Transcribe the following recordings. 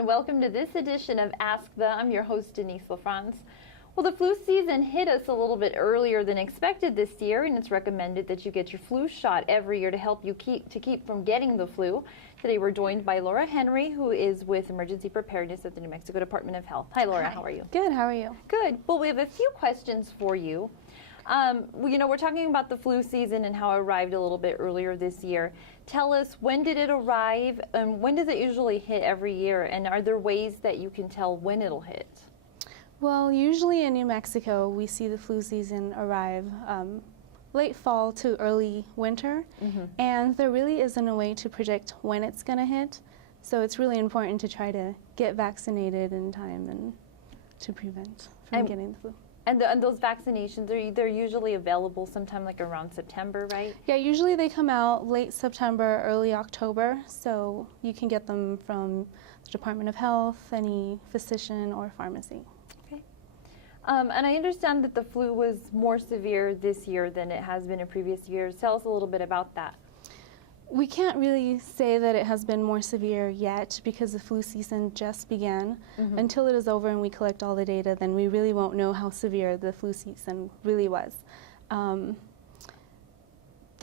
everyone. Welcome to this edition of Ask the. I'm your host, Denise LaFrance. Well, the flu season hit us a little bit earlier than expected this year, and it's recommended that you get your flu shot every year to help you keep from getting the flu. Today we're joined by Laura Henry, who is with Emergency Preparedness at the New Mexico Department of Health. Hi, Laura. Hi. How are you? Good. How are you? Good. Well, we have a few questions for you. We're talking about the flu season and how it arrived a little bit earlier this year. Tell us, when did it arrive, and when does it usually hit every year, and are there ways that you can tell when it'll hit? Well, usually in New Mexico, we see the flu season arrive late fall to early winter, and there really isn't a way to predict when it's going to hit. So it's really important to try to get vaccinated in time and to prevent from getting the flu. And those vaccinations, they're usually available sometime like around September, right? Yeah, usually they come out late September, early October, so you can get them from the Department of Health, any physician or pharmacy. Okay. And I understand that the flu was more severe this year than it has been in previous years. Tell us a little bit about that. We can't really say that it has been more severe yet because the flu season just began. Until it is over and we collect all the data, then we really won't know how severe the flu season really was. The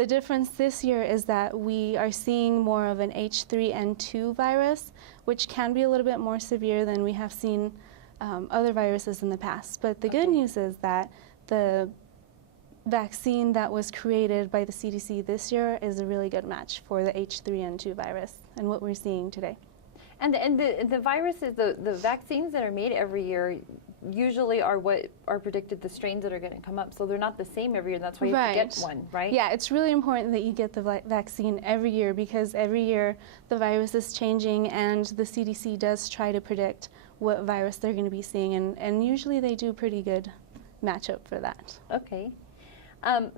difference this year is that we are seeing more of an H3N2 virus, which can be a little bit more severe than we have seen other viruses in the past. But the good news is that the vaccine that was created by the CDC this year is a really good match for the H3N2 virus and what we're seeing today. And the viruses, the vaccines that are made every year usually are what are predicted the strains that are going to come up. So they're not the same every year. That's why you have to get one, right? Yeah, it's really important that you get the vaccine every year because every year the virus is changing and the CDC does try to predict what virus they're going to be seeing. And usually they do pretty good matchup for that. Okay.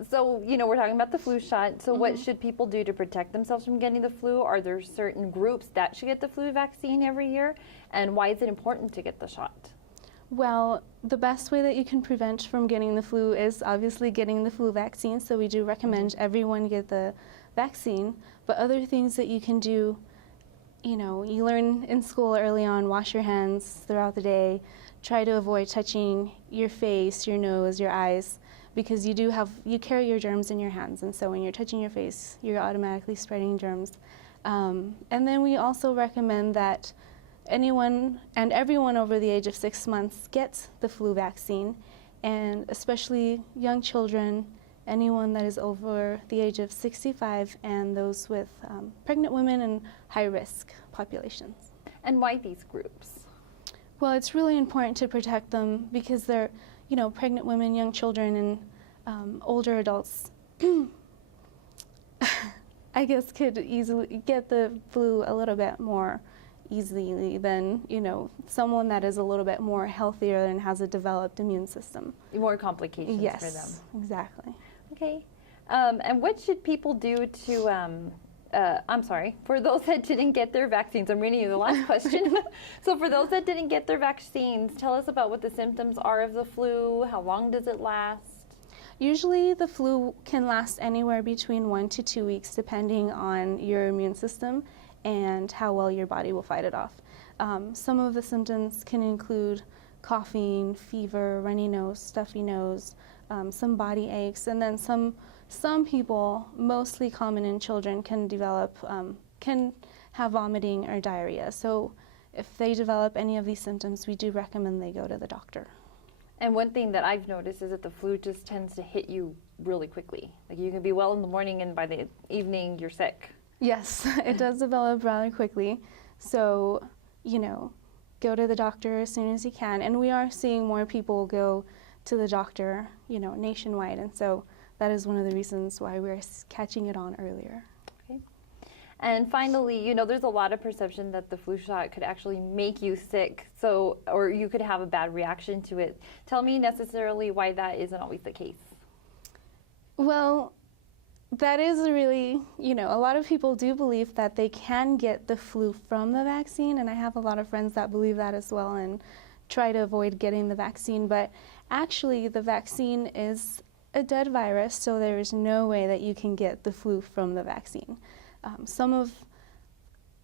So, we're talking about the flu shot. So what should people do to protect themselves from getting the flu? Are there certain groups that should get the flu vaccine every year? And why is it important to get the shot? Well, the best way that you can prevent from getting the flu is obviously getting the flu vaccine. So we do recommend everyone get the vaccine. But other things that you can do, you learn in school early on, wash your hands throughout the day. Try to avoid touching your face, your nose, your eyes, because you carry your germs in your hands, and so when you're touching your face, you're automatically spreading germs. And then we also recommend that anyone and everyone over the age of 6 months gets the flu vaccine, and especially young children, anyone that is over the age of 65, and those with pregnant women and high-risk populations. And why these groups? Well, it's really important to protect them because they're pregnant women, young children, and older adults, I guess, could easily get the flu a little bit more easily than, someone that is a little bit more healthier and has a developed immune system. More complications for them. Yes, exactly. Okay. And what should people do to... for those that didn't get their vaccines, I'm reading you the last question. So for those that didn't get their vaccines, tell us about what the symptoms are of the flu. How long does it last? Usually the flu can last anywhere between 1 to 2 weeks, depending on your immune system and how well your body will fight it off. Some of the symptoms can include coughing, fever, runny nose, stuffy nose, some body aches, and then some people, mostly common in children, can have vomiting or diarrhea. So if they develop any of these symptoms, we do recommend they go to the doctor. And one thing that I've noticed is that the flu just tends to hit you really quickly. Like you can be well in the morning and by the evening you're sick. Yes, it does develop rather quickly. So, go to the doctor as soon as you can. And we are seeing more people go to the doctor, nationwide. And so that is one of the reasons why we're catching it on earlier. Okay. And finally, there's a lot of perception that the flu shot could actually make you sick, or you could have a bad reaction to it. Tell me necessarily why that isn't always the case. Well, that is really, a lot of people do believe that they can get the flu from the vaccine, and I have a lot of friends that believe that as well and try to avoid getting the vaccine. But actually, the vaccine is a dead virus, so there is no way that you can get the flu from the vaccine. Some of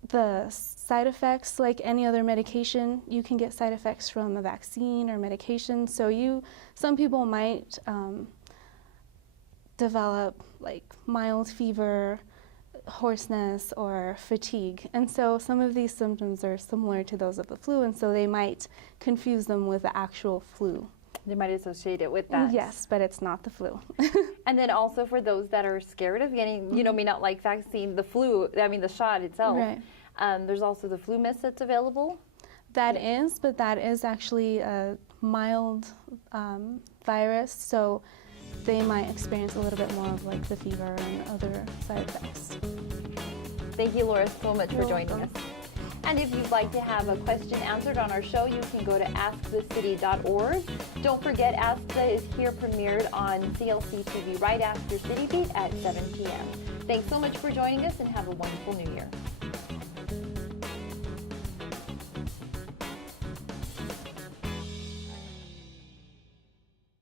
the side effects, like any other medication, you can get side effects from a vaccine or medication. So some people might develop like mild fever, hoarseness, or fatigue. And so some of these symptoms are similar to those of the flu, and so they might confuse them with the actual flu. They might associate it with that. Yes, but it's not the flu. And then also for those that are scared of getting, may not like vaccine, the shot itself. Right. There's also the flu mist that's available. That is, but that is actually a mild virus, so they might experience a little bit more of like the fever and other side effects. Thank you, Laura, so much for joining us. And if you'd like to have a question answered on our show, you can go to askthecity.org. Don't forget, Ask the is here premiered on CLC TV right after City Beat at 7 p.m. Thanks so much for joining us, and have a wonderful New Year.